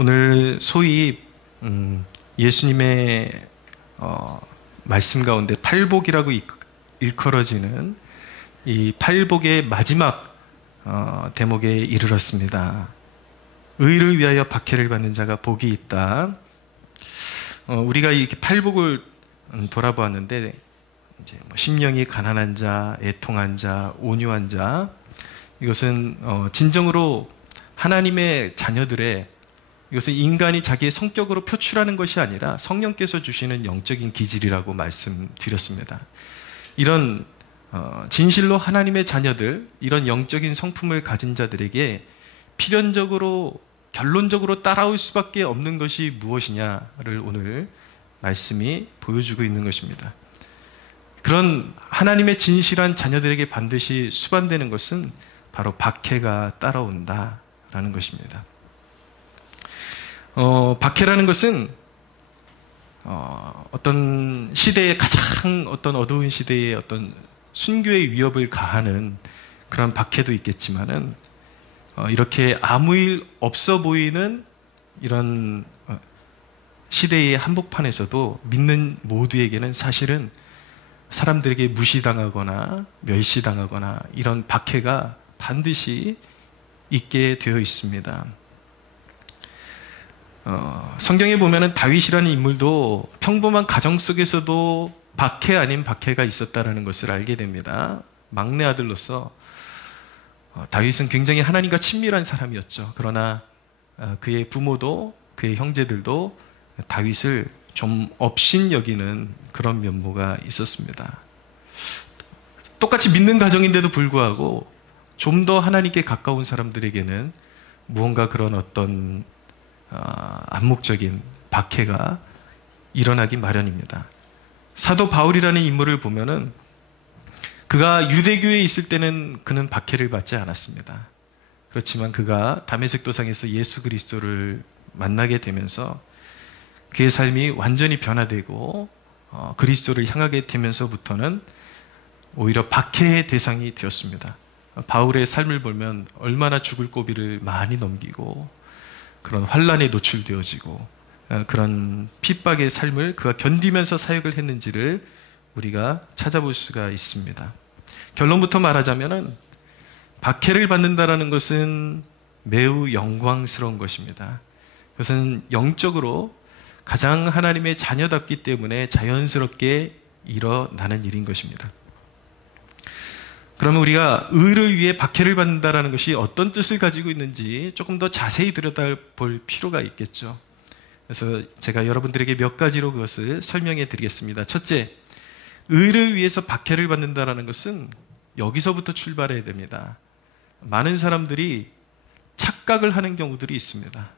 오늘 소위 예수님의 말씀 가운데 팔복이라고 일컬어지는 이 팔복의 마지막 대목에 이르렀습니다. 의를 위하여 박해를 받는 자가 복이 있다. 우리가 이렇게 팔복을 돌아보았는데, 이제 심령이 가난한 자, 애통한 자, 온유한 자, 이것은 진정으로 하나님의 자녀들의, 이것은 인간이 자기의 성격으로 표출하는 것이 아니라 성령께서 주시는 영적인 기질이라고 말씀드렸습니다. 이런 진실로 하나님의 자녀들, 이런 영적인 성품을 가진 자들에게 필연적으로 결론적으로 따라올 수밖에 없는 것이 무엇이냐를 오늘 말씀이 보여주고 있는 것입니다. 그런 하나님의 진실한 자녀들에게 반드시 수반되는 것은 바로 박해가 따라온다라는 것입니다. 박해라는 것은 어떤 시대의 가장 어두운 시대의 어떤 순교의 위협을 가하는 그런 박해도 있겠지만은, 이렇게 아무 일 없어 보이는 이런 시대의 한복판에서도 믿는 모두에게는 사실은 사람들에게 무시당하거나 멸시당하거나 이런 박해가 반드시 있게 되어 있습니다. 성경에 보면은 다윗이라는 인물도 평범한 가정 속에서도 박해 아닌 박해가 있었다는 것을 알게 됩니다. 막내 아들로서 다윗은 굉장히 하나님과 친밀한 사람이었죠. 그러나 그의 부모도 그의 형제들도 다윗을 좀 업신여기는 그런 면모가 있었습니다. 똑같이 믿는 가정인데도 불구하고 좀 더 하나님께 가까운 사람들에게는 무언가 그런 어떤 암묵적인 박해가 일어나기 마련입니다. 사도 바울이라는 인물을 보면은 그가 유대교에 있을 때는 그는 박해를 받지 않았습니다. 그렇지만 그가 다메섹 도상에서 예수 그리스도를 만나게 되면서 그의 삶이 완전히 변화되고 그리스도를 향하게 되면서부터는 오히려 박해의 대상이 되었습니다. 바울의 삶을 보면 얼마나 죽을 고비를 많이 넘기고 그런 환난에 노출되어지고 그런 핍박의 삶을 그가 견디면서 사역을 했는지를 우리가 찾아볼 수가 있습니다. 결론부터 말하자면은 박해를 받는다라는 것은 매우 영광스러운 것입니다. 그것은 영적으로 가장 하나님의 자녀답기 때문에 자연스럽게 일어나는 일인 것입니다. 그러면 우리가 의를 위해 박해를 받는다라는 것이 어떤 뜻을 가지고 있는지 조금 더 자세히 들여다볼 필요가 있겠죠. 그래서 제가 여러분들에게 몇 가지로 그것을 설명해 드리겠습니다. 첫째, 의를 위해서 박해를 받는다라는 것은 여기서부터 출발해야 됩니다. 많은 사람들이 착각을 하는 경우들이 있습니다.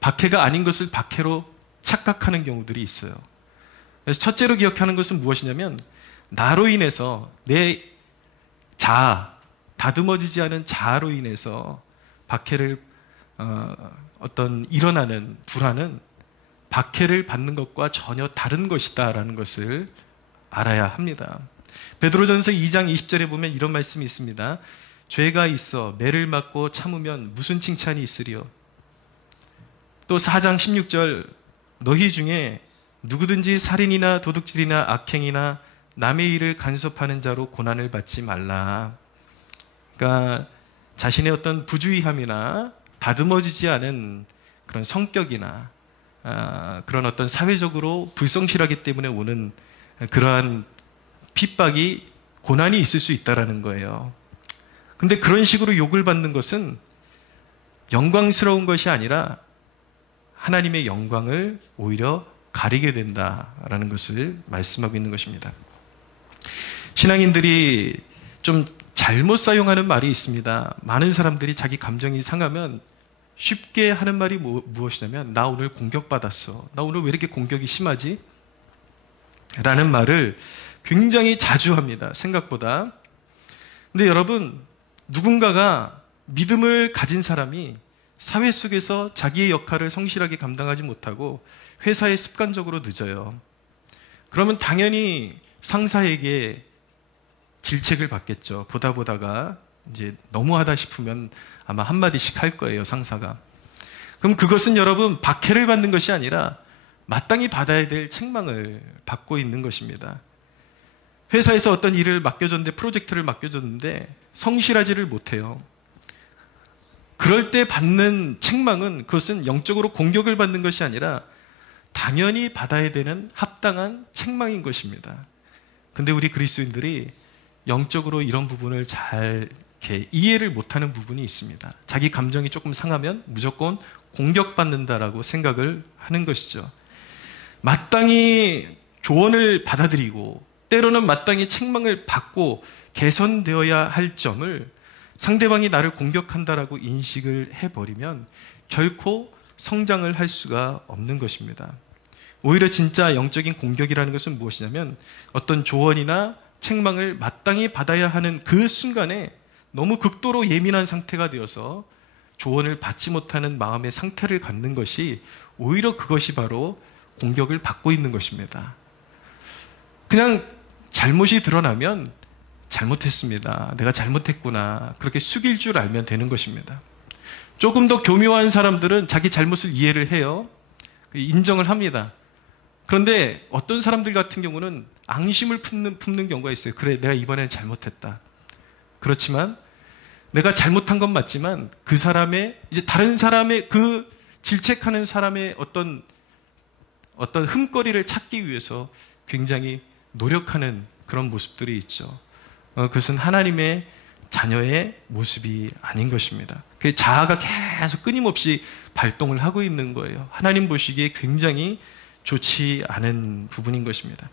박해가 아닌 것을 박해로 착각하는 경우들이 있어요. 그래서 첫째로 기억하는 것은 무엇이냐면, 나로 인해서 내 자아, 다듬어지지 않은 자아로 인해서 박해를 일어나는 불안은 박해를 받는 것과 전혀 다른 것이다라는 것을 알아야 합니다. 베드로전서 2장 20절에 보면 이런 말씀이 있습니다. 죄가 있어 매를 맞고 참으면 무슨 칭찬이 있으리요. 또 4장 16절, 너희 중에 누구든지 살인이나 도둑질이나 악행이나 남의 일을 간섭하는 자로 고난을 받지 말라. 그러니까 자신의 어떤 부주의함이나 다듬어지지 않은 그런 성격이나 그런 어떤 사회적으로 불성실하기 때문에 오는 그러한 핍박이, 고난이 있을 수 있다는 거예요. 근데 그런 식으로 욕을 받는 것은 영광스러운 것이 아니라 하나님의 영광을 오히려 가리게 된다라는 것을 말씀하고 있는 것입니다. 신앙인들이 좀 잘못 사용하는 말이 있습니다. 많은 사람들이 자기 감정이 상하면 쉽게 하는 말이 무엇이냐면, 나 오늘 공격받았어. 나 오늘 왜 이렇게 공격이 심하지? 라는 말을 굉장히 자주 합니다. 생각보다. 근데 여러분, 누군가가 믿음을 가진 사람이 사회 속에서 자기의 역할을 성실하게 감당하지 못하고 회사에 습관적으로 늦어요. 그러면 당연히 상사에게 질책을 받겠죠. 보다가 이제 너무하다 싶으면 아마 한마디씩 할 거예요, 상사가. 그럼 그것은 여러분 박해를 받는 것이 아니라 마땅히 받아야 될 책망을 받고 있는 것입니다. 회사에서 어떤 일을 맡겨줬는데, 프로젝트를 맡겨줬는데 성실하지를 못해요. 그럴 때 받는 책망은, 그것은 영적으로 공격을 받는 것이 아니라 당연히 받아야 되는 합당한 책망인 것입니다. 근데 우리 그리스도인들이 영적으로 이런 부분을 잘 이렇게 이해를 못하는 부분이 있습니다. 자기 감정이 조금 상하면 무조건 공격받는다라고 생각을 하는 것이죠. 마땅히 조언을 받아들이고 때로는 마땅히 책망을 받고 개선되어야 할 점을 상대방이 나를 공격한다라고 인식을 해버리면 결코 성장을 할 수가 없는 것입니다. 오히려 진짜 영적인 공격이라는 것은 무엇이냐면, 어떤 조언이나 책망을 마땅히 받아야 하는 그 순간에 너무 극도로 예민한 상태가 되어서 조언을 받지 못하는 마음의 상태를 갖는 것이, 오히려 그것이 바로 공격을 받고 있는 것입니다. 그냥 잘못이 드러나면 잘못했습니다, 내가 잘못했구나, 그렇게 숙일 줄 알면 되는 것입니다. 조금 더 교묘한 사람들은 자기 잘못을 이해를 해요. 인정을 합니다. 그런데 어떤 사람들 같은 경우는 앙심을 품는 경우가 있어요. 그래, 내가 이번에는 잘못했다. 그렇지만 내가 잘못한 건 맞지만 그 사람의, 이제 다른 사람의, 그 질책하는 사람의 어떤 흠거리를 찾기 위해서 굉장히 노력하는 그런 모습들이 있죠. 그것은 하나님의 자녀의 모습이 아닌 것입니다. 그 자아가 계속 끊임없이 발동을 하고 있는 거예요. 하나님 보시기에 굉장히 좋지 않은 부분인 것입니다.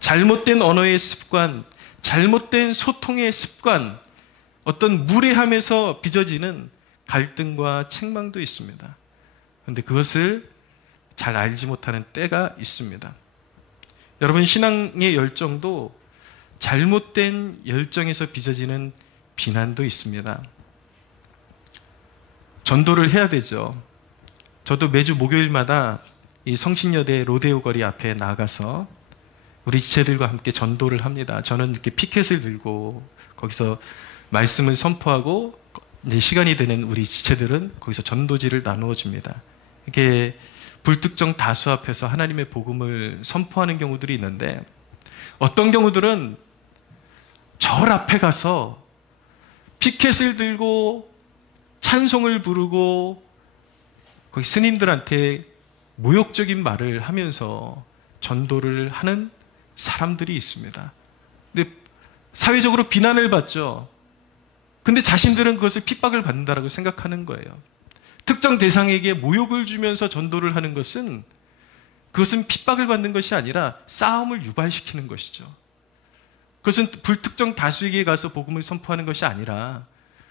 잘못된 언어의 습관, 잘못된 소통의 습관, 어떤 무례함에서 빚어지는 갈등과 책망도 있습니다. 그런데 그것을 잘 알지 못하는 때가 있습니다. 여러분, 신앙의 열정도 잘못된 열정에서 빚어지는 비난도 있습니다. 전도를 해야 되죠. 저도 매주 목요일마다 이 성신여대 로데오 거리 앞에 나가서 우리 지체들과 함께 전도를 합니다. 저는 이렇게 피켓을 들고 거기서 말씀을 선포하고, 이제 시간이 되는 우리 지체들은 거기서 전도지를 나누어 줍니다. 이렇게 불특정 다수 앞에서 하나님의 복음을 선포하는 경우들이 있는데, 어떤 경우들은 절 앞에 가서 피켓을 들고 찬송을 부르고 거기 스님들한테 모욕적인 말을 하면서 전도를 하는 사람들이 있습니다. 근데 사회적으로 비난을 받죠. 근데 자신들은 그것을 핍박을 받는다라고 생각하는 거예요. 특정 대상에게 모욕을 주면서 전도를 하는 것은, 그것은 핍박을 받는 것이 아니라 싸움을 유발시키는 것이죠. 그것은 불특정 다수에게 가서 복음을 선포하는 것이 아니라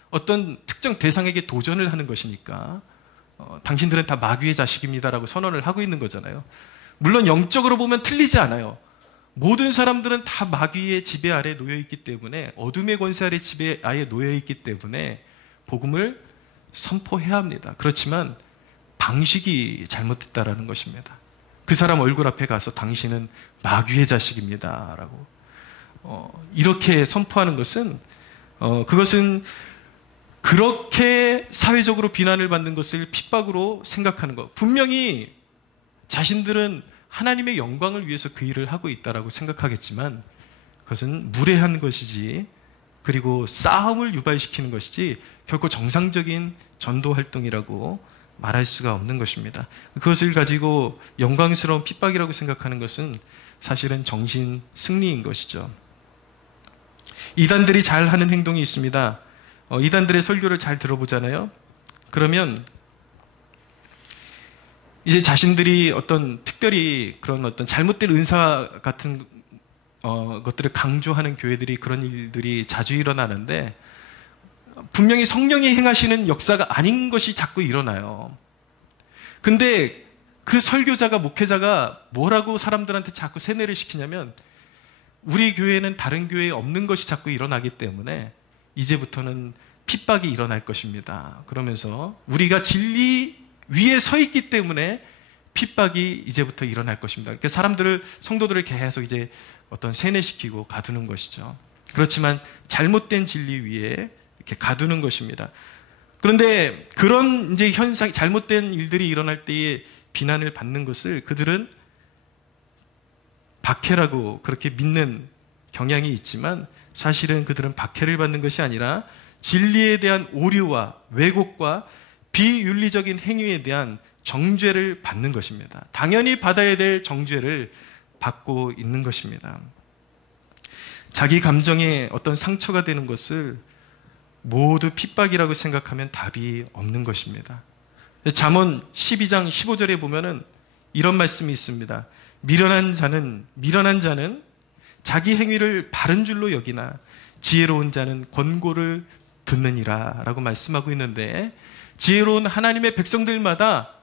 어떤 특정 대상에게 도전을 하는 것이니까, 당신들은 다 마귀의 자식입니다라고 선언을 하고 있는 거잖아요. 물론 영적으로 보면 틀리지 않아요. 모든 사람들은 다 마귀의 지배 아래 놓여 있기 때문에, 어둠의 권세 아래 지배 아래 놓여 있기 때문에 복음을 선포해야 합니다. 그렇지만 방식이 잘못됐다라는 것입니다. 그 사람 얼굴 앞에 가서 당신은 마귀의 자식입니다 라고 이렇게 선포하는 것은, 그것은 그렇게 사회적으로 비난을 받는 것을 핍박으로 생각하는 것. 분명히 자신들은 하나님의 영광을 위해서 그 일을 하고 있다라고 생각하겠지만, 그것은 무례한 것이지, 그리고 싸움을 유발시키는 것이지 결코 정상적인 전도 활동이라고 말할 수가 없는 것입니다. 그것을 가지고 영광스러운 핍박이라고 생각하는 것은 사실은 정신 승리인 것이죠. 이단들이 잘 하는 행동이 있습니다. 이단들의 설교를 잘 들어보잖아요. 그러면 이제 자신들이 어떤 특별히 그런 어떤 잘못된 은사 같은 것들을 강조하는 교회들이, 그런 일들이 자주 일어나는데, 분명히 성령이 행하시는 역사가 아닌 것이 자꾸 일어나요. 근데 그 설교자가, 목회자가 뭐라고 사람들한테 자꾸 세뇌를 시키냐면, 우리 교회는 다른 교회에 없는 것이 자꾸 일어나기 때문에 이제부터는 핍박이 일어날 것입니다. 그러면서 우리가 진리 위에 서 있기 때문에 핍박이 이제부터 일어날 것입니다. 그러니까 사람들을, 성도들을 계속 이제 어떤 세뇌시키고 가두는 것이죠. 그렇지만 잘못된 진리 위에 이렇게 가두는 것입니다. 그런데 그런 이제 현상, 잘못된 일들이 일어날 때에 비난을 받는 것을 그들은 박해라고 그렇게 믿는 경향이 있지만, 사실은 그들은 박해를 받는 것이 아니라 진리에 대한 오류와 왜곡과 비윤리적인 행위에 대한 정죄를 받는 것입니다. 당연히 받아야 될 정죄를 받고 있는 것입니다. 자기 감정에 어떤 상처가 되는 것을 모두 핍박이라고 생각하면 답이 없는 것입니다. 잠언 12장 15절에 보면은 이런 말씀이 있습니다. 미련한 자는 자기 행위를 바른 줄로 여기나 지혜로운 자는 권고를 듣느니라 라고 말씀하고 있는데, 지혜로운 하나님의 백성들마다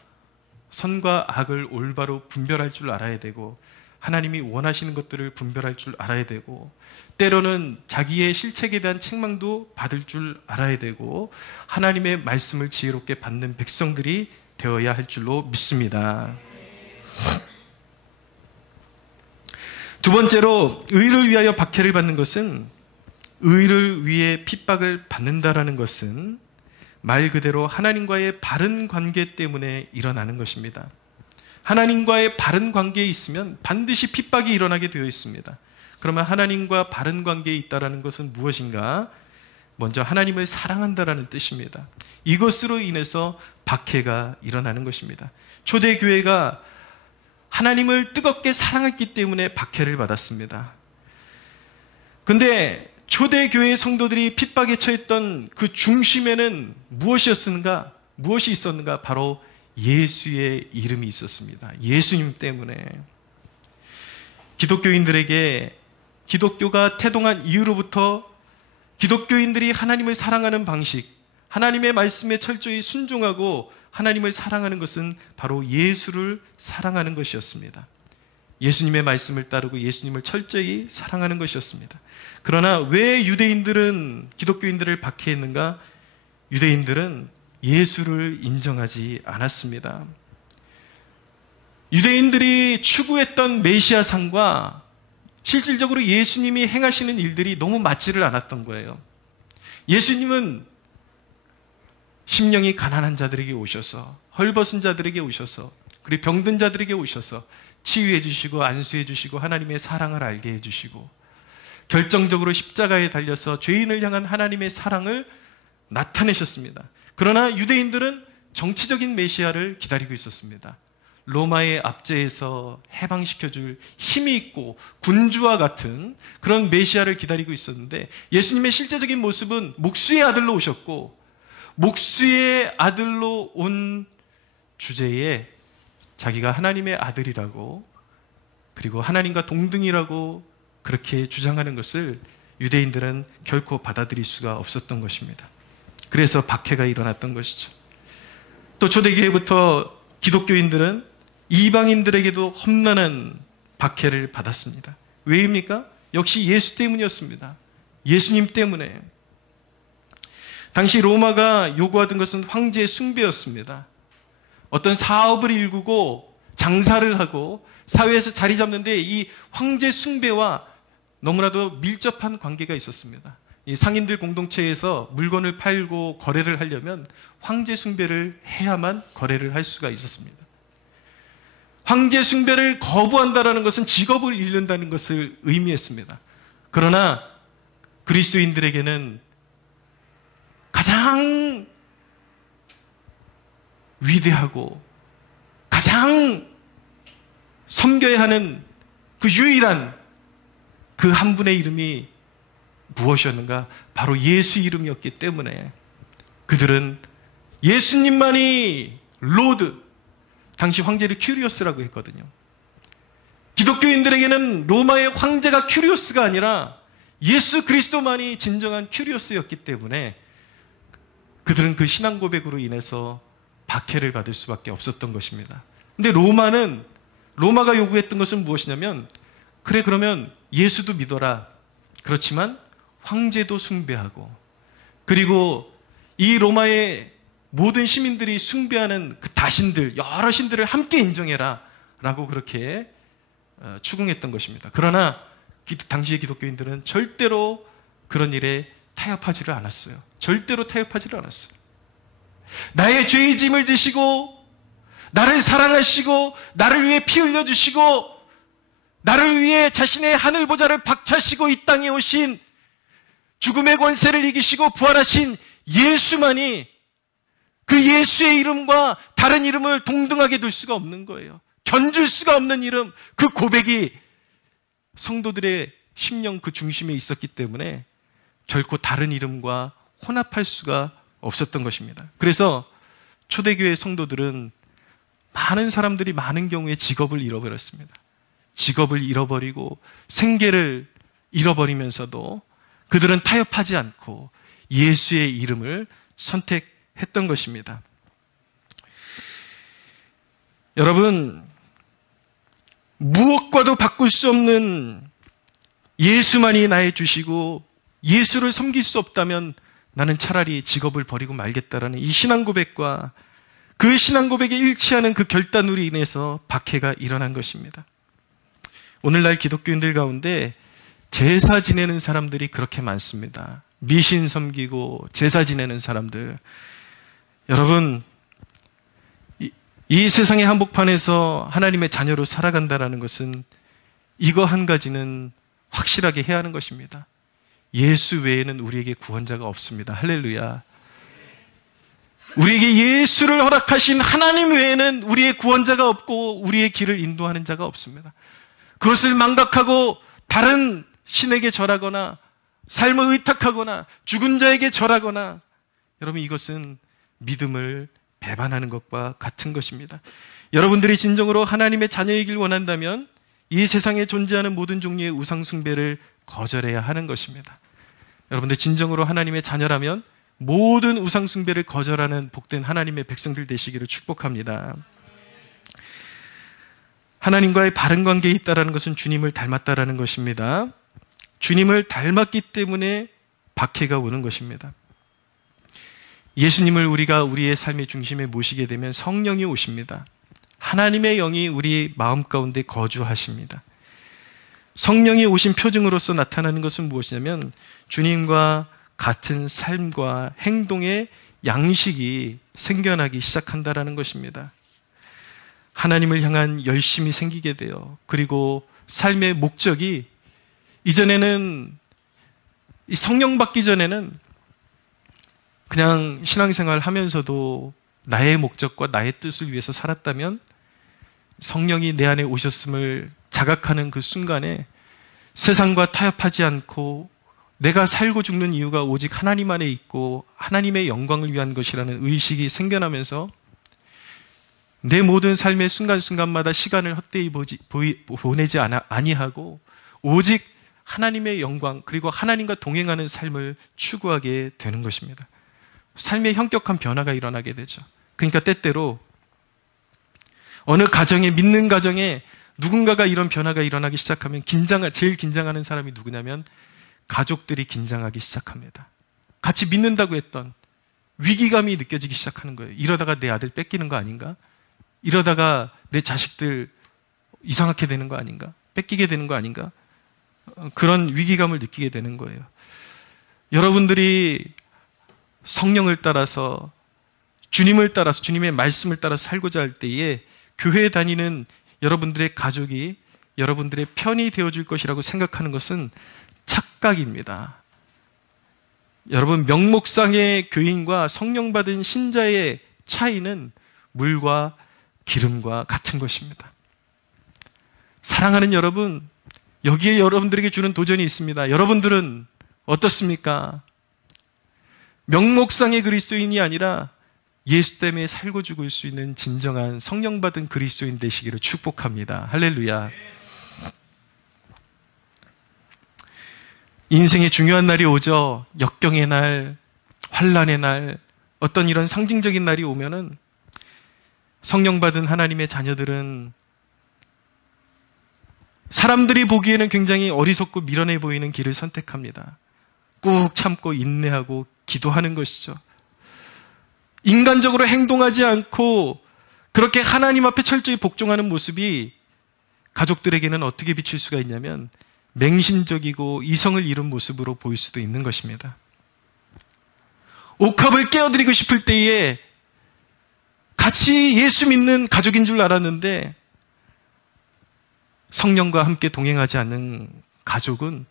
선과 악을 올바로 분별할 줄 알아야 되고, 하나님이 원하시는 것들을 분별할 줄 알아야 되고, 때로는 자기의 실책에 대한 책망도 받을 줄 알아야 되고, 하나님의 말씀을 지혜롭게 받는 백성들이 되어야 할 줄로 믿습니다. 두 번째로, 의를 위하여 박해를 받는 것은, 의를 위해 핍박을 받는다라는 것은 말 그대로 하나님과의 바른 관계 때문에 일어나는 것입니다. 하나님과의 바른 관계에 있으면 반드시 핍박이 일어나게 되어 있습니다. 그러면 하나님과 바른 관계에 있다는 것은 무엇인가? 먼저 하나님을 사랑한다라는 뜻입니다. 이것으로 인해서 박해가 일어나는 것입니다. 초대교회가 하나님을 뜨겁게 사랑했기 때문에 박해를 받았습니다. 근데 초대교회 성도들이 핍박에 처했던 그 중심에는 무엇이 있었는가? 바로 예수의 이름이 있었습니다. 예수님 때문에. 기독교인들에게 기독교가 태동한 이후로부터 기독교인들이 하나님을 사랑하는 방식, 하나님의 말씀에 철저히 순종하고 하나님을 사랑하는 것은 바로 예수를 사랑하는 것이었습니다. 예수님의 말씀을 따르고 예수님을 철저히 사랑하는 것이었습니다. 그러나 왜 유대인들은 기독교인들을 박해했는가? 유대인들은 예수를 인정하지 않았습니다. 유대인들이 추구했던 메시아상과 실질적으로 예수님이 행하시는 일들이 너무 맞지를 않았던 거예요. 예수님은 심령이 가난한 자들에게 오셔서, 헐벗은 자들에게 오셔서, 그리고 병든 자들에게 오셔서 치유해 주시고 안수해 주시고 하나님의 사랑을 알게 해 주시고, 결정적으로 십자가에 달려서 죄인을 향한 하나님의 사랑을 나타내셨습니다. 그러나 유대인들은 정치적인 메시아를 기다리고 있었습니다. 로마의 압제에서 해방시켜줄 힘이 있고 군주와 같은 그런 메시아를 기다리고 있었는데, 예수님의 실제적인 모습은 목수의 아들로 오셨고, 목수의 아들로 온 주제에 자기가 하나님의 아들이라고, 그리고 하나님과 동등이라고 그렇게 주장하는 것을 유대인들은 결코 받아들일 수가 없었던 것입니다. 그래서 박해가 일어났던 것이죠. 또 초대교회부터 기독교인들은 이방인들에게도 험난한 박해를 받았습니다. 왜입니까? 역시 예수 때문이었습니다. 예수님 때문에. 당시 로마가 요구하던 것은 황제 숭배였습니다. 어떤 사업을 일구고 장사를 하고 사회에서 자리 잡는데 이 황제 숭배와 너무나도 밀접한 관계가 있었습니다. 이 상인들 공동체에서 물건을 팔고 거래를 하려면 황제 숭배를 해야만 거래를 할 수가 있었습니다. 황제 숭배를 거부한다는 것은 직업을 잃는다는 것을 의미했습니다. 그러나 그리스도인들에게는 가장 위대하고 가장 섬겨야 하는 그 유일한 그 한 분의 이름이 무엇이었는가? 바로 예수 이름이었기 때문에 그들은 예수님만이 로드, 당시 황제를 큐리오스라고 했거든요. 기독교인들에게는 로마의 황제가 큐리오스가 아니라 예수 그리스도만이 진정한 큐리오스였기 때문에 그들은 그 신앙 고백으로 인해서 박해를 받을 수밖에 없었던 것입니다. 근데 로마가 요구했던 것은 무엇이냐면, 그래 그러면 예수도 믿어라. 그렇지만 황제도 숭배하고, 그리고 이 로마의 모든 시민들이 숭배하는 그 다신들, 여러 신들을 함께 인정해라 라고 그렇게 추궁했던 것입니다. 그러나 당시의 기독교인들은 절대로 그런 일에 타협하지를 않았어요. 절대로 타협하지를 않았어요. 나의 죄의 짐을 지시고 나를 사랑하시고 나를 위해 피 흘려주시고 나를 위해 자신의 하늘 보좌를 박차시고 이 땅에 오신 죽음의 권세를 이기시고 부활하신 예수만이 그 예수의 이름과 다른 이름을 동등하게 둘 수가 없는 거예요. 견줄 수가 없는 이름, 그 고백이 성도들의 심령 그 중심에 있었기 때문에 결코 다른 이름과 혼합할 수가 없었던 것입니다. 그래서 초대교회 성도들은 많은 사람들이 많은 경우에 직업을 잃어버렸습니다. 직업을 잃어버리고 생계를 잃어버리면서도 그들은 타협하지 않고 예수의 이름을 선택했던 것입니다. 여러분, 무엇과도 바꿀 수 없는 예수만이 나의 주시고 예수를 섬길 수 없다면 나는 차라리 직업을 버리고 말겠다라는 이 신앙 고백과 그 신앙 고백에 일치하는 그 결단으로 인해서 박해가 일어난 것입니다. 오늘날 기독교인들 가운데 제사 지내는 사람들이 그렇게 많습니다. 미신 섬기고 제사 지내는 사람들. 여러분, 이 세상의 한복판에서 하나님의 자녀로 살아간다는 것은 이거 한 가지는 확실하게 해야 하는 것입니다. 예수 외에는 우리에게 구원자가 없습니다. 할렐루야. 우리에게 예수를 허락하신 하나님 외에는 우리의 구원자가 없고 우리의 길을 인도하는 자가 없습니다. 그것을 망각하고 다른 신에게 절하거나 삶을 의탁하거나 죽은 자에게 절하거나, 여러분, 이것은 믿음을 배반하는 것과 같은 것입니다. 여러분들이 진정으로 하나님의 자녀이길 원한다면 이 세상에 존재하는 모든 종류의 우상 숭배를 거절해야 하는 것입니다. 여러분들 진정으로 하나님의 자녀라면 모든 우상 숭배를 거절하는 복된 하나님의 백성들 되시기를 축복합니다. 하나님과의 바른 관계에 있다는 것은 주님을 닮았다라는 것입니다. 주님을 닮았기 때문에 박해가 오는 것입니다. 예수님을 우리가 우리의 삶의 중심에 모시게 되면 성령이 오십니다. 하나님의 영이 우리 마음 가운데 거주하십니다. 성령이 오신 표징으로서 나타나는 것은 무엇이냐면 주님과 같은 삶과 행동의 양식이 생겨나기 시작한다라는 것입니다. 하나님을 향한 열심이 생기게 돼요. 그리고 삶의 목적이 이전에는, 이 성령 받기 전에는 그냥 신앙생활 하면서도 나의 목적과 나의 뜻을 위해서 살았다면 성령이 내 안에 오셨음을 자각하는 그 순간에 세상과 타협하지 않고 내가 살고 죽는 이유가 오직 하나님 안에 있고 하나님의 영광을 위한 것이라는 의식이 생겨나면서 내 모든 삶의 순간순간마다 시간을 헛되이 보내지 아니하고 오직 하나님의 영광 그리고 하나님과 동행하는 삶을 추구하게 되는 것입니다. 삶의 현격한 변화가 일어나게 되죠. 그러니까 때때로 어느 가정에, 믿는 가정에 누군가가 이런 변화가 일어나기 시작하면 제일 긴장하는 사람이 누구냐면 가족들이 긴장하기 시작합니다. 같이 믿는다고 했던 위기감이 느껴지기 시작하는 거예요. 이러다가 내 아들 뺏기는 거 아닌가? 이러다가 내 자식들 이상하게 되는 거 아닌가? 뺏기게 되는 거 아닌가? 그런 위기감을 느끼게 되는 거예요. 여러분들이 성령을 따라서, 주님을 따라서, 주님의 말씀을 따라서 살고자 할 때에 교회에 다니는 여러분들의 가족이 여러분들의 편이 되어줄 것이라고 생각하는 것은 착각입니다. 여러분, 명목상의 교인과 성령 받은 신자의 차이는 물과 기름과 같은 것입니다. 사랑하는 여러분, 여기에 여러분들에게 주는 도전이 있습니다. 여러분들은 어떻습니까? 명목상의 그리스도인이 아니라 예수 때문에 살고 죽을 수 있는 진정한 성령 받은 그리스도인 되시기를 축복합니다. 할렐루야. 인생의 중요한 날이 오죠. 역경의 날, 환난의 날, 어떤 이런 상징적인 날이 오면은 성령 받은 하나님의 자녀들은 사람들이 보기에는 굉장히 어리석고 미련해 보이는 길을 선택합니다. 꾹 참고 인내하고 기도하는 것이죠. 인간적으로 행동하지 않고 그렇게 하나님 앞에 철저히 복종하는 모습이 가족들에게는 어떻게 비칠 수가 있냐면 맹신적이고 이성을 잃은 모습으로 보일 수도 있는 것입니다. 옥합을 깨어드리고 싶을 때에 같이 예수 믿는 가족인 줄 알았는데 성령과 함께 동행하지 않는 가족은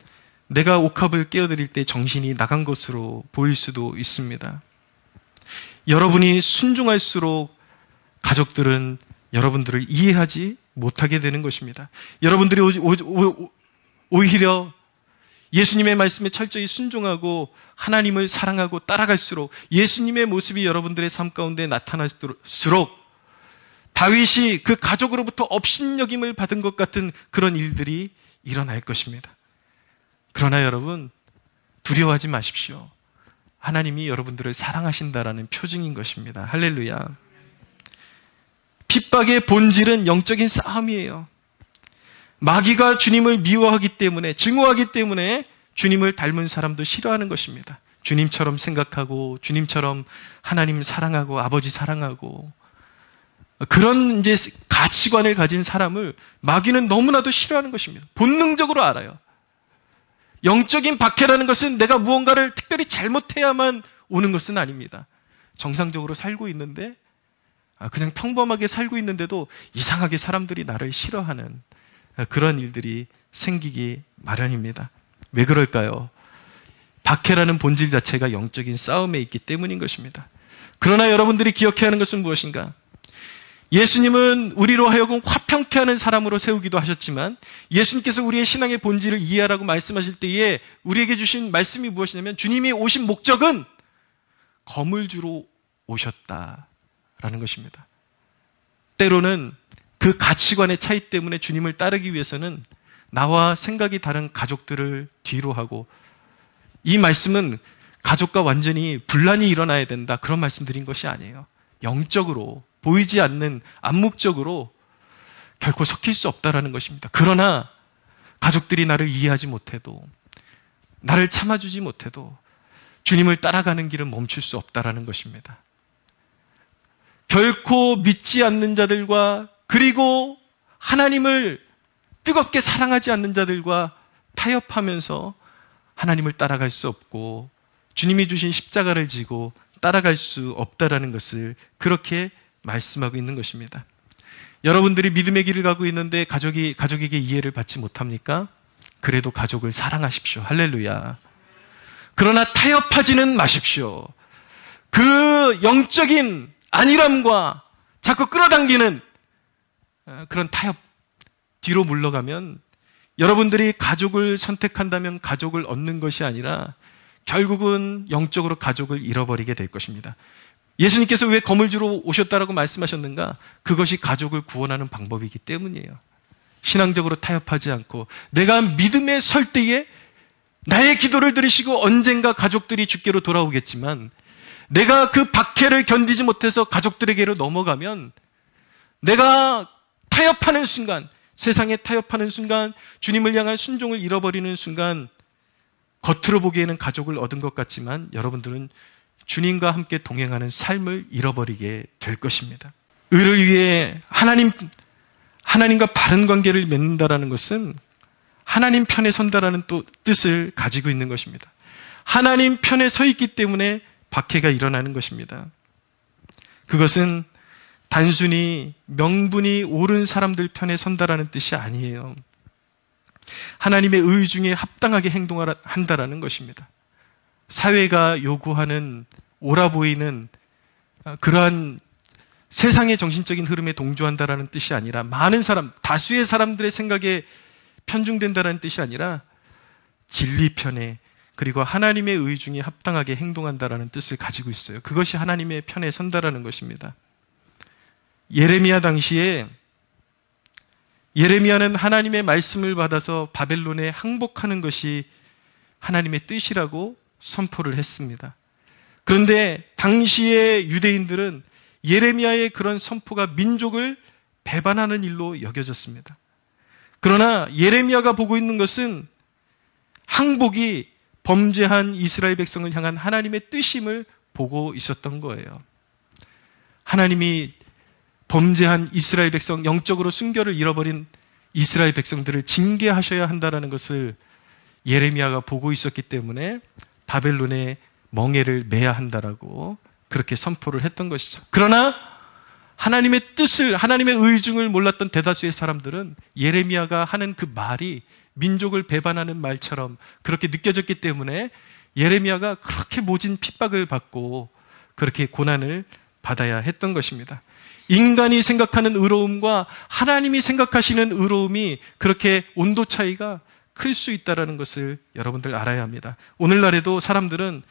내가 옥합을 깨어드릴 때 정신이 나간 것으로 보일 수도 있습니다. 여러분이 순종할수록 가족들은 여러분들을 이해하지 못하게 되는 것입니다. 여러분들이 오히려 예수님의 말씀에 철저히 순종하고 하나님을 사랑하고 따라갈수록 예수님의 모습이 여러분들의 삶 가운데 나타날수록 다윗이 그 가족으로부터 업신여김을 받은 것 같은 그런 일들이 일어날 것입니다. 그러나 여러분, 두려워하지 마십시오. 하나님이 여러분들을 사랑하신다라는 표징인 것입니다. 할렐루야. 핍박의 본질은 영적인 싸움이에요. 마귀가 주님을 미워하기 때문에, 증오하기 때문에 주님을 닮은 사람도 싫어하는 것입니다. 주님처럼 생각하고 주님처럼 하나님 사랑하고 아버지 사랑하고 그런 이제 가치관을 가진 사람을 마귀는 너무나도 싫어하는 것입니다. 본능적으로 알아요. 영적인 박해라는 것은 내가 무언가를 특별히 잘못해야만 오는 것은 아닙니다. 정상적으로 살고 있는데, 그냥 평범하게 살고 있는데도 이상하게 사람들이 나를 싫어하는 그런 일들이 생기기 마련입니다. 왜 그럴까요? 박해라는 본질 자체가 영적인 싸움에 있기 때문인 것입니다. 그러나 여러분들이 기억해야 하는 것은 무엇인가? 예수님은 우리로 하여금 화평케 하는 사람으로 세우기도 하셨지만 예수님께서 우리의 신앙의 본질을 이해하라고 말씀하실 때에 우리에게 주신 말씀이 무엇이냐면 주님이 오신 목적은 검을 주러 오셨다라는 것입니다. 때로는 그 가치관의 차이 때문에 주님을 따르기 위해서는 나와 생각이 다른 가족들을 뒤로 하고, 이 말씀은 가족과 완전히 분란이 일어나야 된다 그런 말씀드린 것이 아니에요. 영적으로 보이지 않는 암묵적으로 결코 섞일 수 없다라는 것입니다. 그러나 가족들이 나를 이해하지 못해도, 나를 참아주지 못해도 주님을 따라가는 길은 멈출 수 없다라는 것입니다. 결코 믿지 않는 자들과, 그리고 하나님을 뜨겁게 사랑하지 않는 자들과 타협하면서 하나님을 따라갈 수 없고 주님이 주신 십자가를 지고 따라갈 수 없다라는 것을 그렇게 말씀하고 있는 것입니다. 여러분들이 믿음의 길을 가고 있는데 가족에게 이해를 받지 못합니까? 그래도 가족을 사랑하십시오. 할렐루야. 그러나 타협하지는 마십시오. 그 영적인 안일함과 자꾸 끌어당기는 그런 타협, 뒤로 물러가면 여러분들이 가족을 선택한다면 가족을 얻는 것이 아니라 결국은 영적으로 가족을 잃어버리게 될 것입니다. 예수님께서 왜 검을 주러 오셨다라고 말씀하셨는가? 그것이 가족을 구원하는 방법이기 때문이에요. 신앙적으로 타협하지 않고 내가 믿음에 설 때에 나의 기도를 들으시고 언젠가 가족들이 주께로 돌아오겠지만, 내가 그 박해를 견디지 못해서 가족들에게로 넘어가면 내가 타협하는 순간, 세상에 타협하는 순간, 주님을 향한 순종을 잃어버리는 순간 겉으로 보기에는 가족을 얻은 것 같지만 여러분들은 주님과 함께 동행하는 삶을 잃어버리게 될 것입니다. 의를 위해 하나님과 바른 관계를 맺는다라는 것은 하나님 편에 선다라는 또 뜻을 가지고 있는 것입니다. 하나님 편에 서 있기 때문에 박해가 일어나는 것입니다. 그것은 단순히 명분이 옳은 사람들 편에 선다라는 뜻이 아니에요. 하나님의 의 중에 합당하게 행동한다라는 것입니다. 사회가 요구하는 옳아 보이는 그러한 세상의 정신적인 흐름에 동조한다라는 뜻이 아니라, 많은 사람, 다수의 사람들의 생각에 편중된다라는 뜻이 아니라 진리 편에, 그리고 하나님의 의 중에 합당하게 행동한다라는 뜻을 가지고 있어요. 그것이 하나님의 편에 선다라는 것입니다. 예레미야 당시에 예레미야는 하나님의 말씀을 받아서 바벨론에 항복하는 것이 하나님의 뜻이라고 선포를 했습니다. 그런데 당시의 유대인들은 예레미야의 그런 선포가 민족을 배반하는 일로 여겨졌습니다. 그러나 예레미야가 보고 있는 것은 항복이 범죄한 이스라엘 백성을 향한 하나님의 뜻임을 보고 있었던 거예요. 하나님이 범죄한 이스라엘 백성, 영적으로 순결을 잃어버린 이스라엘 백성들을 징계하셔야 한다는 것을 예레미야가 보고 있었기 때문에 바벨론의 멍에를 매야 한다라고 그렇게 선포를 했던 것이죠. 그러나 하나님의 뜻을, 하나님의 의중을 몰랐던 대다수의 사람들은 예레미야가 하는 그 말이 민족을 배반하는 말처럼 그렇게 느껴졌기 때문에 예레미야가 그렇게 모진 핍박을 받고 그렇게 고난을 받아야 했던 것입니다. 인간이 생각하는 의로움과 하나님이 생각하시는 의로움이 그렇게 온도 차이가 클 수 있다는 것을 여러분들 알아야 합니다. 오늘날에도 사람들은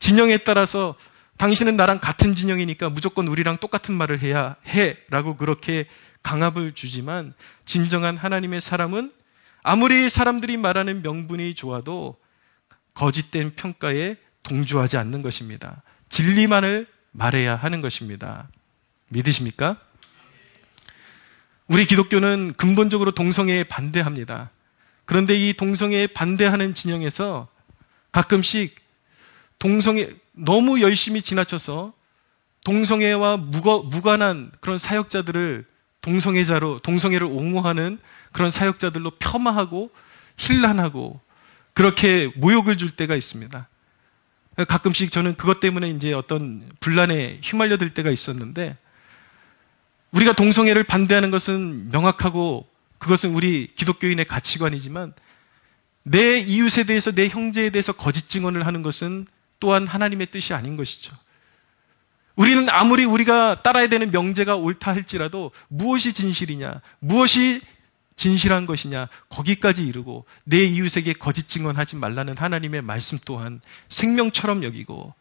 진영에 따라서 당신은 나랑 같은 진영이니까 무조건 우리랑 똑같은 말을 해야 해 라고 그렇게 강압을 주지만, 진정한 하나님의 사람은 아무리 사람들이 말하는 명분이 좋아도 거짓된 평가에 동조하지 않는 것입니다. 진리만을 말해야 하는 것입니다. 믿으십니까? 우리 기독교는 근본적으로 동성애에 반대합니다. 그런데 이 동성애에 반대하는 진영에서 가끔씩 동성애 너무 열심히 지나쳐서 동성애와 무관한 그런 사역자들을 동성애를 옹호하는 그런 사역자들로 폄하하고 힐난하고 그렇게 모욕을 줄 때가 있습니다. 가끔씩 저는 그것 때문에 이제 어떤 분란에 휘말려들 때가 있었는데, 우리가 동성애를 반대하는 것은 명확하고 그것은 우리 기독교인의 가치관이지만, 내 이웃에 대해서, 내 형제에 대해서 거짓 증언을 하는 것은 또한 하나님의 뜻이 아닌 것이죠. 우리는 아무리 우리가 따라야 되는 명제가 옳다 할지라도 무엇이 진실이냐, 무엇이 진실한 것이냐, 거기까지 이르고 내 이웃에게 거짓 증언하지 말라는 하나님의 말씀 또한 생명처럼 여기고,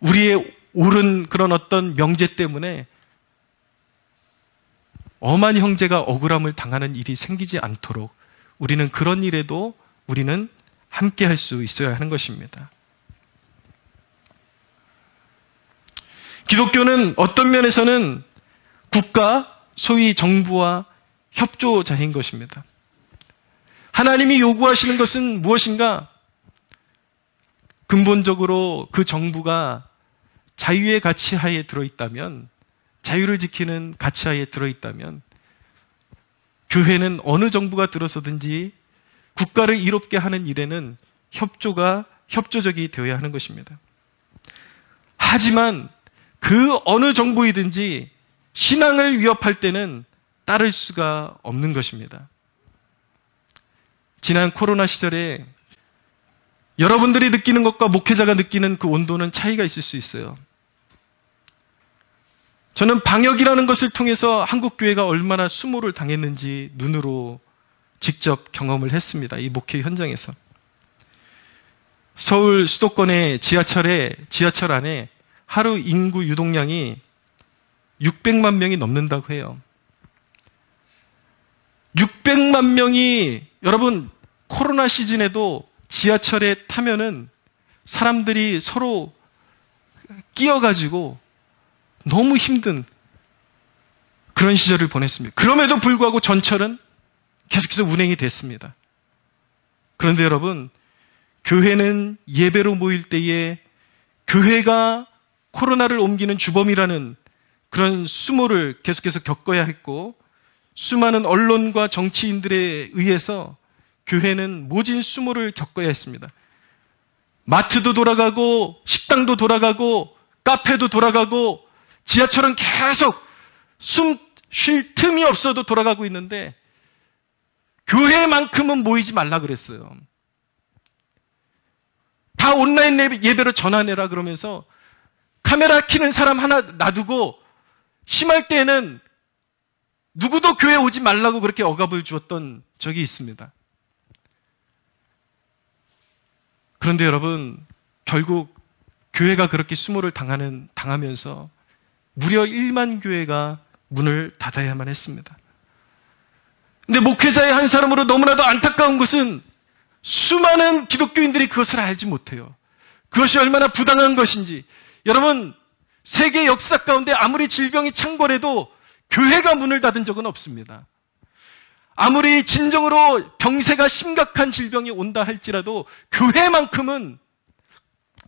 우리의 옳은 그런 어떤 명제 때문에 엄한 형제가 억울함을 당하는 일이 생기지 않도록 우리는 그런 일에도 우리는 함께 할 수 있어야 하는 것입니다. 기독교는 어떤 면에서는 국가, 소위 정부와 협조자인 것입니다. 하나님이 요구하시는 것은 무엇인가? 근본적으로 그 정부가 자유의 가치하에 들어있다면, 자유를 지키는 가치하에 들어있다면, 교회는 어느 정부가 들어서든지 국가를 이롭게 하는 일에는 협조적이 되어야 하는 것입니다. 하지만 그 어느 정부이든지 신앙을 위협할 때는 따를 수가 없는 것입니다. 지난 코로나 시절에 여러분들이 느끼는 것과 목회자가 느끼는 그 온도는 차이가 있을 수 있어요. 저는 방역이라는 것을 통해서 한국교회가 얼마나 수모를 당했는지 눈으로 직접 경험을 했습니다. 이 목회 현장에서. 서울 수도권의 지하철 안에 하루 인구 유동량이 600만 명이 넘는다고 해요. 600만 명이, 여러분, 코로나 시즌에도 지하철에 타면은 사람들이 서로 끼어가지고 너무 힘든 그런 시절을 보냈습니다. 그럼에도 불구하고 전철은 계속해서 운행이 됐습니다. 그런데 여러분, 교회는 예배로 모일 때에 교회가 코로나를 옮기는 주범이라는 그런 수모를 계속해서 겪어야 했고, 수많은 언론과 정치인들에 의해서 교회는 모진 수모를 겪어야 했습니다. 마트도 돌아가고 식당도 돌아가고 카페도 돌아가고 지하철은 계속 숨 쉴 틈이 없어도 돌아가고 있는데, 교회만큼은 모이지 말라 그랬어요. 다 온라인 예배로 전환해라 그러면서 카메라 켜는 사람 하나 놔두고 심할 때에는 누구도 교회 오지 말라고 그렇게 억압을 주었던 적이 있습니다. 그런데 여러분, 결국 교회가 그렇게 수모를 당하면서 무려 1만 교회가 문을 닫아야만 했습니다. 근데 목회자의 한 사람으로 너무나도 안타까운 것은 수많은 기독교인들이 그것을 알지 못해요. 그것이 얼마나 부당한 것인지. 여러분, 세계 역사 가운데 아무리 질병이 창궐해도 교회가 문을 닫은 적은 없습니다. 아무리 진정으로 병세가 심각한 질병이 온다 할지라도 교회만큼은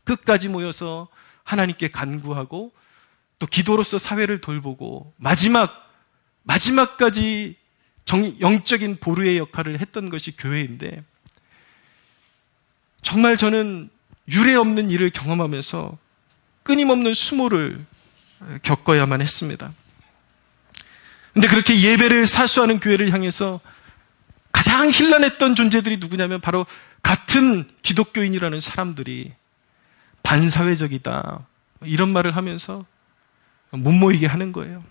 끝까지 모여서 하나님께 간구하고 또 기도로서 사회를 돌보고 마지막까지 영적인 보루의 역할을 했던 것이 교회인데, 정말 저는 유례없는 일을 경험하면서 끊임없는 수모를 겪어야만 했습니다. 근데 그렇게 예배를 사수하는 교회를 향해서 가장 힐난했던 존재들이 누구냐면 바로 같은 기독교인이라는 사람들이 반사회적이다 이런 말을 하면서 못 모이게 하는 거예요.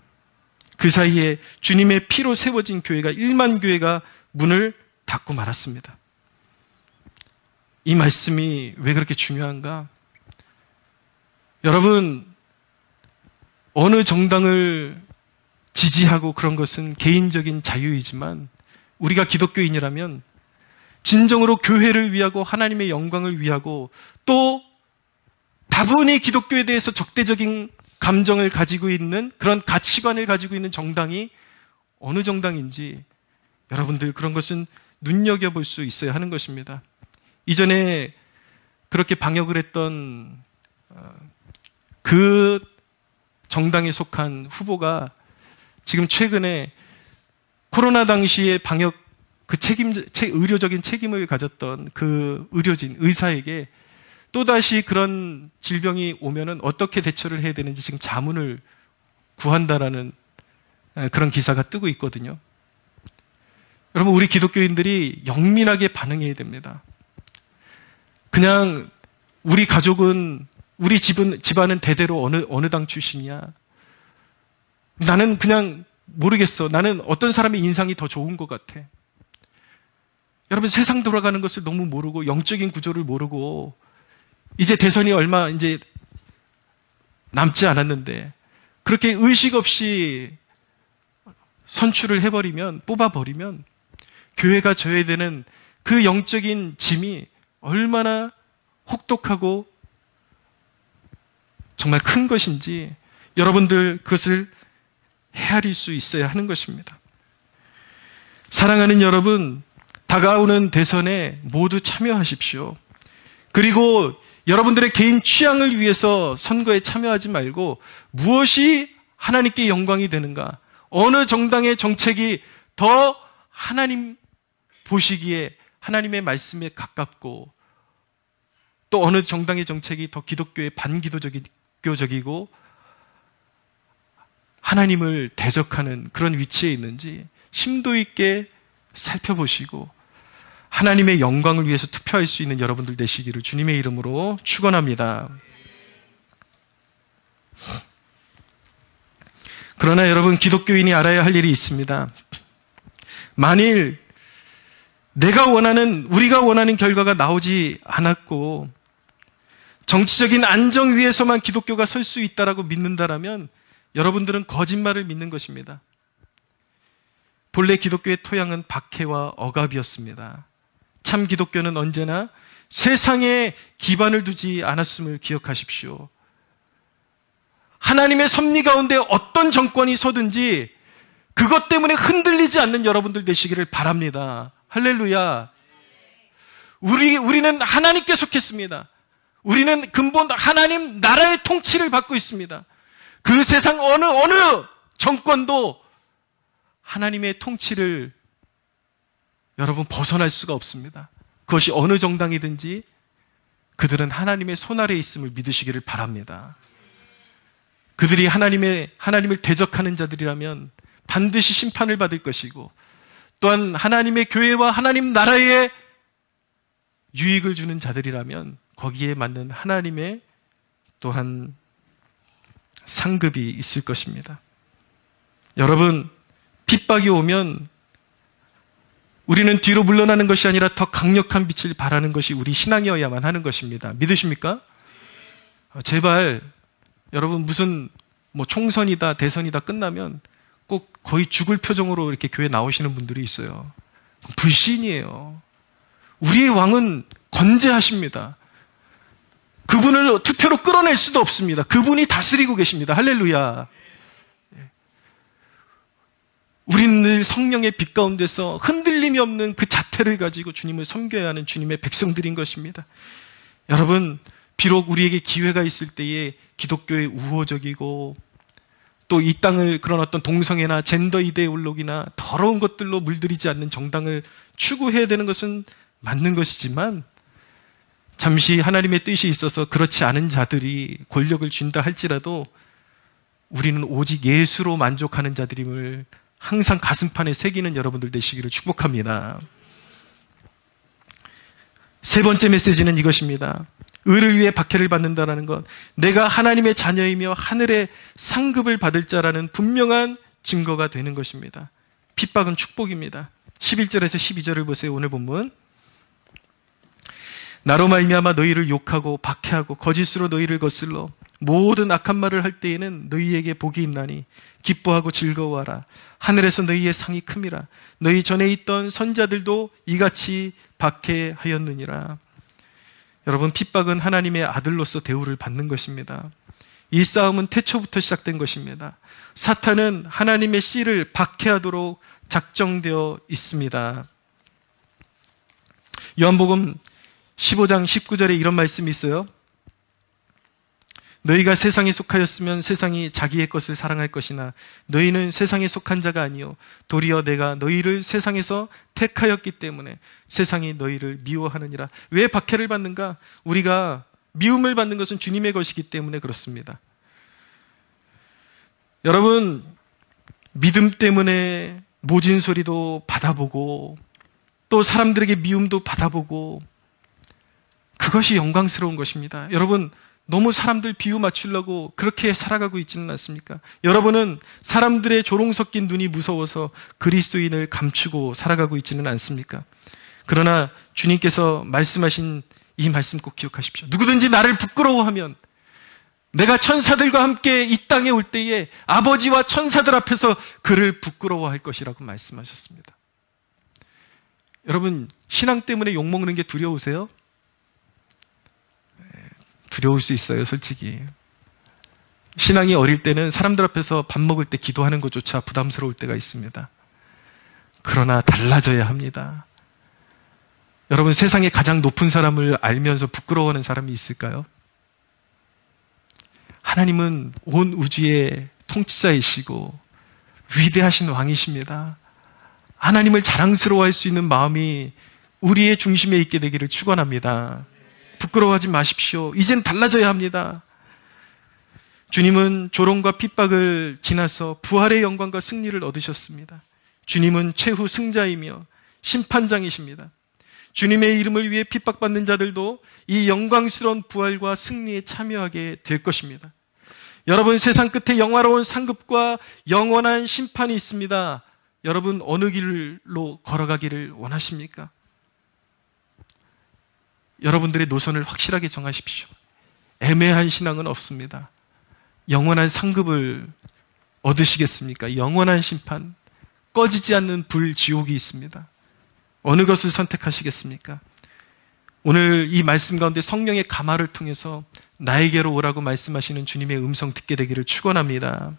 그 사이에 주님의 피로 세워진 교회가 1만 교회가 문을 닫고 말았습니다. 이 말씀이 왜 그렇게 중요한가? 여러분, 어느 정당을 지지하고 그런 것은 개인적인 자유이지만 우리가 기독교인이라면 진정으로 교회를 위하고 하나님의 영광을 위하고 또 다분히 기독교에 대해서 적대적인 감정을 가지고 있는 그런 가치관을 가지고 있는 정당이 어느 정당인지 여러분들 그런 것은 눈여겨볼 수 있어야 하는 것입니다. 이전에 그렇게 방역을 했던 그 정당에 속한 후보가 지금 최근에 코로나 당시에 방역 의료적인 책임을 가졌던 그 의사에게 또다시 그런 질병이 오면은 어떻게 대처를 해야 되는지 지금 자문을 구한다라는 그런 기사가 뜨고 있거든요. 여러분, 우리 기독교인들이 영민하게 반응해야 됩니다. 그냥 우리 가족은, 우리 집안은 대대로 어느 당 출신이야. 나는 그냥 모르겠어. 나는 어떤 사람의 인상이 더 좋은 것 같아. 여러분, 세상 돌아가는 것을 너무 모르고 영적인 구조를 모르고 이제 대선이 얼마 이제 남지 않았는데 그렇게 의식 없이 선출을 해버리면, 뽑아버리면 교회가 져야 되는 그 영적인 짐이 얼마나 혹독하고 정말 큰 것인지 여러분들 그것을 헤아릴 수 있어야 하는 것입니다. 사랑하는 여러분, 다가오는 대선에 모두 참여하십시오. 그리고 여러분들의 개인 취향을 위해서 선거에 참여하지 말고 무엇이 하나님께 영광이 되는가? 어느 정당의 정책이 더 하나님 보시기에 하나님의 말씀에 가깝고 또 어느 정당의 정책이 더 기독교의 반기독교적이고 하나님을 대적하는 그런 위치에 있는지 심도 있게 살펴보시고 하나님의 영광을 위해서 투표할 수 있는 여러분들 되시기를 주님의 이름으로 축원합니다. 그러나 여러분, 기독교인이 알아야 할 일이 있습니다. 만일 우리가 원하는 결과가 나오지 않았고 정치적인 안정 위에서만 기독교가 설 수 있다라고 믿는다라면 여러분들은 거짓말을 믿는 것입니다. 본래 기독교의 토양은 박해와 억압이었습니다. 참 기독교는 언제나 세상에 기반을 두지 않았음을 기억하십시오. 하나님의 섭리 가운데 어떤 정권이 서든지 그것 때문에 흔들리지 않는 여러분들 되시기를 바랍니다. 할렐루야. 우리는 하나님께 속했습니다. 우리는 근본 하나님 나라의 통치를 받고 있습니다. 그 세상 어느 정권도 하나님의 통치를 여러분 벗어날 수가 없습니다. 그것이 어느 정당이든지 그들은 하나님의 손 아래에 있음을 믿으시기를 바랍니다. 그들이 하나님을 대적하는 자들이라면 반드시 심판을 받을 것이고 또한 하나님의 교회와 하나님 나라에 유익을 주는 자들이라면 거기에 맞는 하나님의 또한 상급이 있을 것입니다. 여러분, 핍박이 오면 우리는 뒤로 물러나는 것이 아니라 더 강력한 빛을 발하는 것이 우리 신앙이어야만 하는 것입니다. 믿으십니까? 제발 여러분, 무슨 총선이다 대선이다 끝나면 꼭 거의 죽을 표정으로 이렇게 교회 나오시는 분들이 있어요. 불신이에요. 우리의 왕은 건재하십니다. 그분을 투표로 끌어낼 수도 없습니다. 그분이 다스리고 계십니다. 할렐루야. 우리는 늘 성령의 빛 가운데서 흔들림이 없는 그 자태를 가지고 주님을 섬겨야 하는 주님의 백성들인 것입니다. 여러분, 비록 우리에게 기회가 있을 때에 기독교의 우호적이고 또 이 땅을 그런 어떤 동성애나 젠더 이데올로기나 더러운 것들로 물들이지 않는 정당을 추구해야 되는 것은 맞는 것이지만 잠시 하나님의 뜻이 있어서 그렇지 않은 자들이 권력을 쥔다 할지라도 우리는 오직 예수로 만족하는 자들임을 항상 가슴판에 새기는 여러분들 되시기를 축복합니다. 세 번째 메시지는 이것입니다. 의를 위해 박해를 받는다는 것, 내가 하나님의 자녀이며 하늘의 상급을 받을 자라는 분명한 증거가 되는 것입니다. 핍박은 축복입니다. 11절에서 12절을 보세요. 오늘 본문. 나로 말미암아 너희를 욕하고 박해하고 거짓으로 너희를 거슬러 모든 악한 말을 할 때에는 너희에게 복이 있나니 기뻐하고 즐거워하라. 하늘에서 너희의 상이 큼이라. 너희 전에 있던 선자들도 이같이 박해하였느니라. 여러분, 핍박은 하나님의 아들로서 대우를 받는 것입니다. 이 싸움은 태초부터 시작된 것입니다. 사탄은 하나님의 씨를 박해하도록 작정되어 있습니다. 요한복음 15장 19절에 이런 말씀이 있어요. 너희가 세상에 속하였으면 세상이 자기의 것을 사랑할 것이나 너희는 세상에 속한 자가 아니요 도리어 내가 너희를 세상에서 택하였기 때문에 세상이 너희를 미워하느니라. 왜 박해를 받는가? 우리가 미움을 받는 것은 주님의 것이기 때문에 그렇습니다. 여러분, 믿음 때문에 모진 소리도 받아보고 또 사람들에게 미움도 받아보고 그것이 영광스러운 것입니다. 여러분, 너무 사람들 비유 맞추려고 그렇게 살아가고 있지는 않습니까? 여러분은 사람들의 조롱 섞인 눈이 무서워서 그리스도인을 감추고 살아가고 있지는 않습니까? 그러나 주님께서 말씀하신 이 말씀 꼭 기억하십시오. 누구든지 나를 부끄러워하면 내가 천사들과 함께 이 땅에 올 때에 아버지와 천사들 앞에서 그를 부끄러워할 것이라고 말씀하셨습니다. 여러분, 신앙 때문에 욕먹는 게 두려우세요? 두려울 수 있어요, 솔직히. 신앙이 어릴 때는 사람들 앞에서 밥 먹을 때 기도하는 것조차 부담스러울 때가 있습니다. 그러나 달라져야 합니다. 여러분, 세상에 가장 높은 사람을 알면서 부끄러워하는 사람이 있을까요? 하나님은 온 우주의 통치자이시고 위대하신 왕이십니다. 하나님을 자랑스러워할 수 있는 마음이 우리의 중심에 있게 되기를 축원합니다. 부끄러워하지 마십시오. 이젠 달라져야 합니다. 주님은 조롱과 핍박을 지나서 부활의 영광과 승리를 얻으셨습니다. 주님은 최후 승자이며 심판장이십니다. 주님의 이름을 위해 핍박받는 자들도 이 영광스러운 부활과 승리에 참여하게 될 것입니다. 여러분, 세상 끝에 영화로운 상급과 영원한 심판이 있습니다. 여러분, 어느 길로 걸어가기를 원하십니까? 여러분들의 노선을 확실하게 정하십시오. 애매한 신앙은 없습니다. 영원한 상급을 얻으시겠습니까? 영원한 심판, 꺼지지 않는 불 지옥이 있습니다. 어느 것을 선택하시겠습니까? 오늘 이 말씀 가운데 성령의 감화를 통해서 나에게로 오라고 말씀하시는 주님의 음성 듣게 되기를 축원합니다.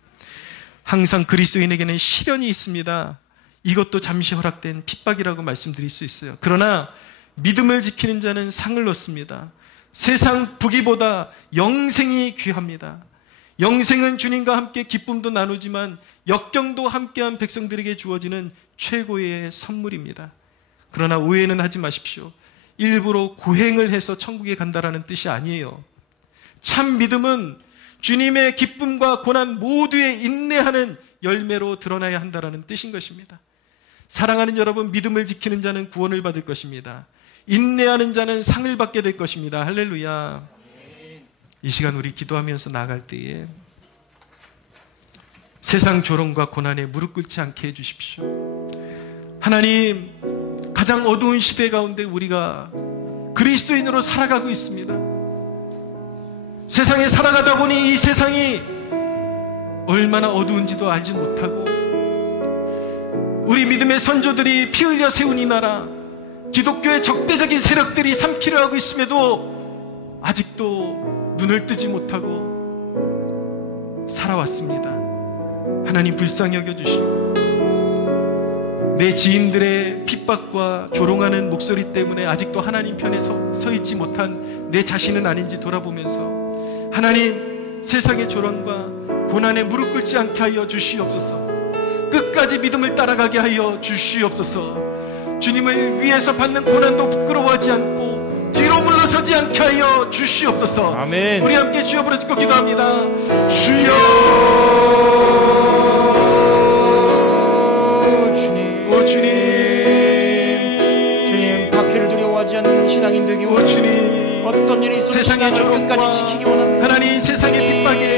항상 그리스도인에게는 시련이 있습니다. 이것도 잠시 허락된 핍박이라고 말씀드릴 수 있어요. 그러나 믿음을 지키는 자는 상을 얻습니다. 세상 부귀보다 영생이 귀합니다. 영생은 주님과 함께 기쁨도 나누지만 역경도 함께한 백성들에게 주어지는 최고의 선물입니다. 그러나 오해는 하지 마십시오. 일부러 고행을 해서 천국에 간다라는 뜻이 아니에요. 참 믿음은 주님의 기쁨과 고난 모두에 인내하는 열매로 드러나야 한다라는 뜻인 것입니다. 사랑하는 여러분, 믿음을 지키는 자는 구원을 받을 것입니다. 인내하는 자는 상을 받게 될 것입니다. 할렐루야. 이 시간 우리 기도하면서 나아갈 때에 세상 조롱과 고난에 무릎 꿇지 않게 해주십시오. 하나님, 가장 어두운 시대 가운데 우리가 그리스도인으로 살아가고 있습니다. 세상에 살아가다 보니 이 세상이 얼마나 어두운지도 알지 못하고 우리 믿음의 선조들이 피 흘려 세운 이 나라, 기독교의 적대적인 세력들이 삼키려 하고 있음에도 아직도 눈을 뜨지 못하고 살아왔습니다. 하나님, 불쌍히 여겨주시고 내 지인들의 핍박과 조롱하는 목소리 때문에 아직도 하나님 편에 서 있지 못한 내 자신은 아닌지 돌아보면서 하나님, 세상의 조롱과 고난에 무릎 꿇지 않게 하여 주시옵소서. 끝까지 믿음을 따라가게 하여 주시옵소서. 주님을 위해서 받는 고난도 부끄러워하지 않고 뒤로 물러서지 않게 하여 주시옵소서. 아멘. 우리 함께 주여 부르짖고 기도합니다. 주여. 주님, 오 주님. 주님, 박해를 두려워하지 않는 신앙인 되기 오 원합니다. 주님. 어떤 일이 있어도 세상의 신앙을 조롱과 끝까지 지키기 원합니다. 하나님 세상의 핍박에